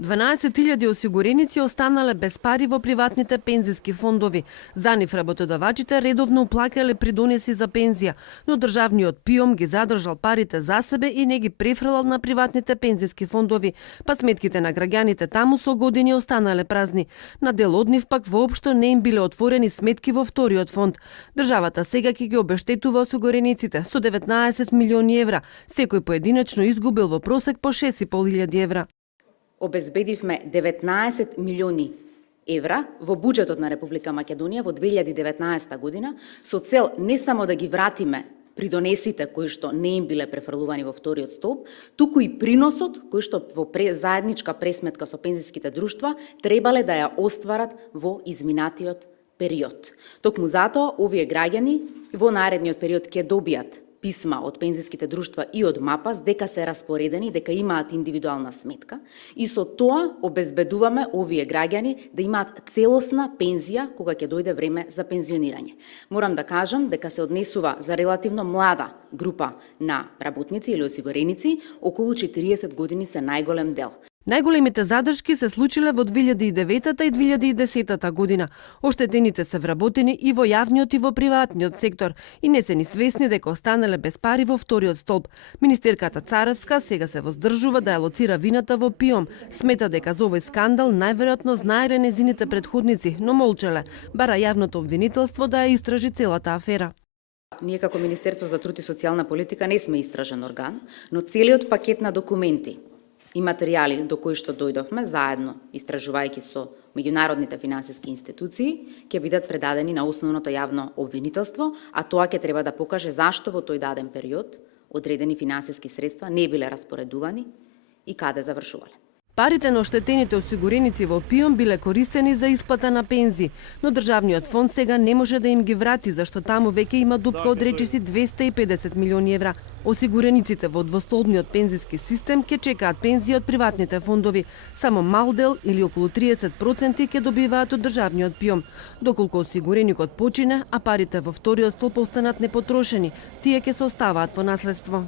12.000 осигуреници останале без пари во приватните пензиски фондови. За нив работодавачите редовно уплакале придонеси за пензија, но државниот ПИОМ ги задржал парите за себе и не ги префрлал на приватните пензиски фондови, па сметките на граѓаните таму со години останале празни. На дел од нив пак воопшто не им биле отворени сметки во вториот фонд. Државата сега ќе ги обештетува осигурениците со 19 милиони евра. Секој поединечно изгубил во просек по 6.500 евра. Обезбедивме 19 милиони евра во буџетот на Република Македонија во 2019 година со цел не само да ги вратиме придонесите кои што не им биле префрлувани во вториот столб, туку и приносот кој што во заедничка пресметка со пензиските друштва требале да ја остварат во изминатиот период. Токму затоа овие граѓани во наредниот период ќе добијат писма од пензиските друштва и од МАПАС дека се распоредени, дека имаат индивидуална сметка и со тоа обезбедуваме овие граѓани да имаат целосна пензија кога ќе дојде време за пензионирање. Морам да кажам дека се однесува за релативно млада група на работници или осигуреници, околу 40 години се најголем дел. Најголемите задршки се случиле во 2009 и 2010 година. Оштетените се вработени и во јавниот и во приватниот сектор и не се ни свесни дека останале без пари во вториот столб. Министерката Царевска сега се воздржува да ја лоцира вината во ПИОМ. Смета дека за овој скандал најверојатно знаеле незините претходници, но молчеле, бара јавното обвинителство да ја истражи целата афера. Ние како Министерство за труд и социјална политика не сме истражен орган, но целиот пакет на документи и материјали до кои што дојдовме заедно, истражувајќи со меѓународните финансиски институции, ќе бидат предадени на основното јавно обвинителство, а тоа ќе треба да покаже зашто во тој даден период одредени финансиски средства не биле распоредувани и каде завршувале. Парите на оштетените осигуреници во ПИОМ биле користени за исплата на пензии, но државниот фонд сега не може да им ги врати, зашто таму веќе има дупка од речиси 250 милиони евра. Осигурениците во двостолбниот пензиски систем ќе чекаат пензии од приватните фондови. Само мал дел или околу 30% ќе добиваат од државниот ПИОМ. Доколку осигуреникот почине, а парите во вториот столб останат непотрошени, тие ќе се оставаат во наследство.